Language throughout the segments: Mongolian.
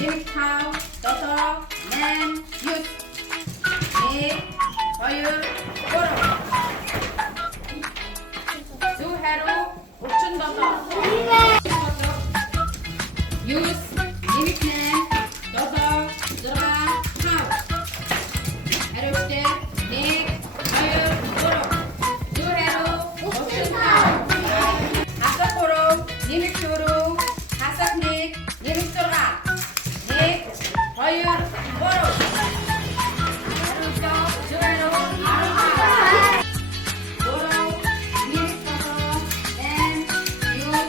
нэг тав дотоо нэм юс нэг хоёр гурав зүү хариу 37 юс нэг нэм дотоо 6 тав хариуцлаа нэг хоёр гурав зүү хариу 35 хасах гурав нэмэх дөрөв хасах нэг нэмэх 6 нэг хоёр гурав хариуцлаа зүү хариу 15 гурав нэмэх дотоо нэм юс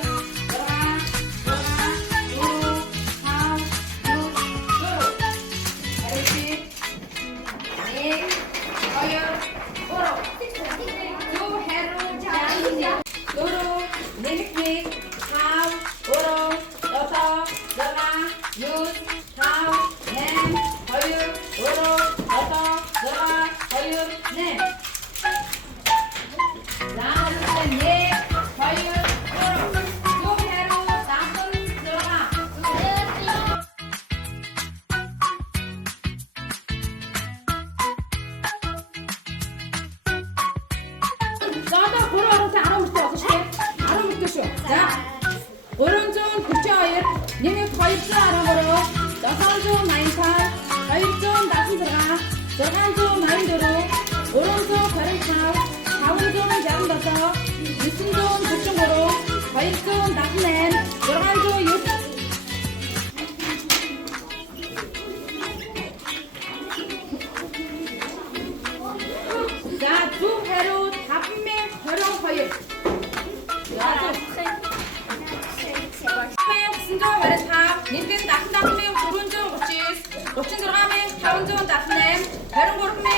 392 нэмэх 213 788 256 684 325 567 993 248 660 자, 두 회로 답매 회로 순정 회로 탑 닌텐 나쁜 답매 오른쪽 36 36명 다운종 답매 회로 고르매